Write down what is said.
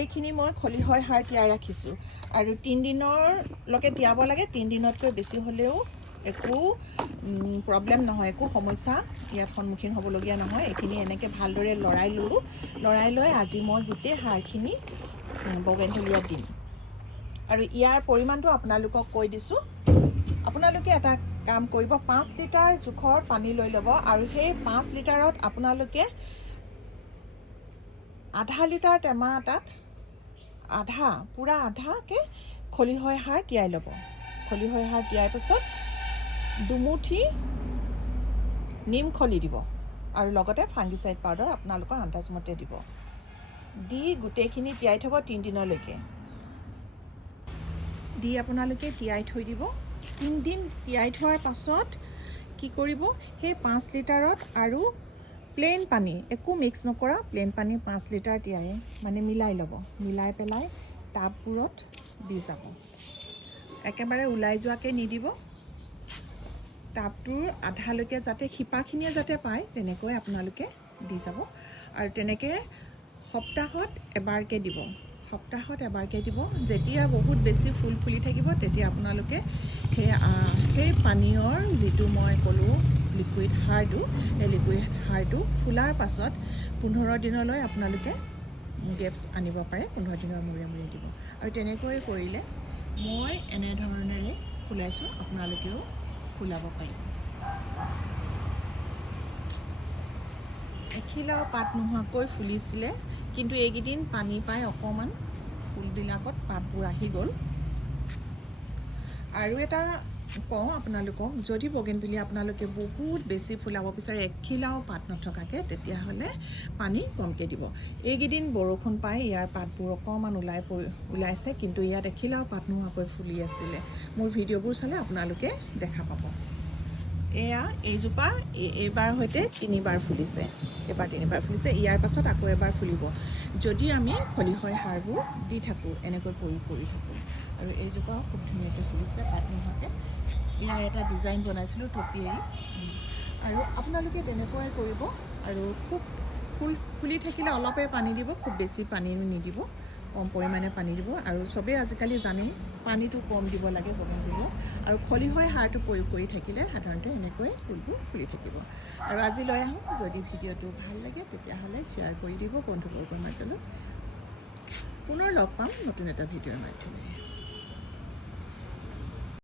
এইখিনি মই খলিহৈ সাৰ তিয়াই ৰাখিছোঁ আৰু 3 দিনলৈকে তিয়াব লাগে। 3 দিনতকৈ বেছি হ'লেও একো প্ৰব্লেম নহয়, একো সমস্যা ইয়াত সন্মুখীন হ'বলগীয়া নহয়। এইখিনি এনেকৈ ভালদৰে লৰাই লৈ আজি মই গোটেই সাৰখিনি বগেনভেলিয়াত দিম আৰু ইয়াৰ পৰিমাণটো আপোনালোকক কৈ দিছোঁ। আপোনালোকে এটা কাম কৰিব, 5 লিটাৰ জোখৰ পানী লৈ ল'ব আৰু সেই 5 লিটাৰত আপোনালোকে আধা লিটাৰ টেমা এটাত পূৰা আধাকৈ খলিহৈ সাৰ তিয়াই ল'ব। খলিহৈ সাৰ তিয়াৰ পিছত দুমুঠি নিম খলি দিব আৰু লগতে ফাংগিচাইড পাউডাৰ আপোনালোকৰ আন্দাজমতে দিব। দি গোটেইখিনি তিয়াই থ'ব 3 দিনলৈকে। দি আপোনালোকে তিয়াই থৈ দিব। 3 দিন তিয়াই থোৱাৰ পাছত কি কৰিব, সেই 5 লিটাৰত আৰু প্লেইন পানী, একো মিক্স নকৰা প্লেইন পানী 5 লিটাৰ তিয়াই মিলাই ল'ব। মিলাই পেলাই টাববোৰত দি যাব। একেবাৰে ওলাই যোৱাকৈ নিদিব। টাবটোৰ আধালৈকে যাতে শিপাখিনিয়ে যাতে পায় তেনেকৈ আপোনালোকে দি যাব আৰু তেনেকৈ সপ্তাহত এবাৰকৈ দিব। যেতিয়া বহুত বেছি ফুল ফুলি থাকিব তেতিয়া আপোনালোকে সেই পানীয়ৰ যিটো মই ক'লোঁ লিকুইড সাৰটো, সেই লিকুইড সাৰটো ফুলাৰ পাছত 15 দিনলৈ আপোনালোকে গেপছ আনিব পাৰে। 15 দিনৰ মূৰে মূৰে দিব আৰু তেনেকৈ কৰিলে মই এনেধৰণেৰে ফুলাইছোঁ, আপোনালোকেও ফুলাব পাৰিব। এখিলাও পাত নোহোৱাকৈ ফুলিছিলে, কিন্তু এইকেইদিন পানী পাই অকণমান ফুলবিলাকত পাতবোৰ আহি গ'ল। আৰু এটা কওঁ আপোনালোকক, যদি বগেনভেলিয়া আপোনালোকে বহুত বেছি ফুলাব বিচাৰে, এখিলাও পাত নথকাকৈ, তেতিয়াহ'লে পানী কমকৈ দিব। এইকেইদিন বৰষুণ পাই ইয়াৰ পাতবোৰ অকণমান ওলাইছে, কিন্তু ইয়াত এখিলাও পাত নোহোৱাকৈ ফুলি আছিলে। মোৰ ভিডিঅ'বোৰ চালে আপোনালোকে দেখা পাব। এইজোপা এইবাৰ সৈতে 3বাৰ ফুলিছে। ইয়াৰ পাছত আকৌ এবাৰ ফুলিব, যদি আমি খলিহৈ সাৰবোৰ দি থাকোঁ, এনেকৈ কৰি থাকোঁ। আৰু এইজোপাও খুব ধুনীয়াকৈ ফুলিছে পাত নোহোৱাকৈ। ইয়াৰ এটা ডিজাইন বনাইছিলোঁ টপি এৰি। আৰু আপোনালোকে তেনেকুৱাই কৰিব আৰু খুব ফুলি থাকিলে অলপে পানী দিব, খুব বেছি পানী নিদিব, কম পৰিমাণে পানী দিব। আৰু চবেই আজিকালি জানেই পানীটো কম দিব লাগে বগেনভেলিয়াত। আৰু খলিহৈ সাৰটো প্ৰয়োগ কৰি থাকিলে সাধাৰণতে এনেকৈ ফুলবোৰ ফুলি থাকিব। আৰু আজিলৈ আহোঁ, যদি ভিডিঅ'টো ভাল লাগে তেতিয়াহ'লে শ্বেয়াৰ কৰি দিব বন্ধুবৰ্গৰ মাজলৈ। পুনৰ লগ পাম নতুন এটা ভিডিঅ'ৰ মাধ্যমেৰে।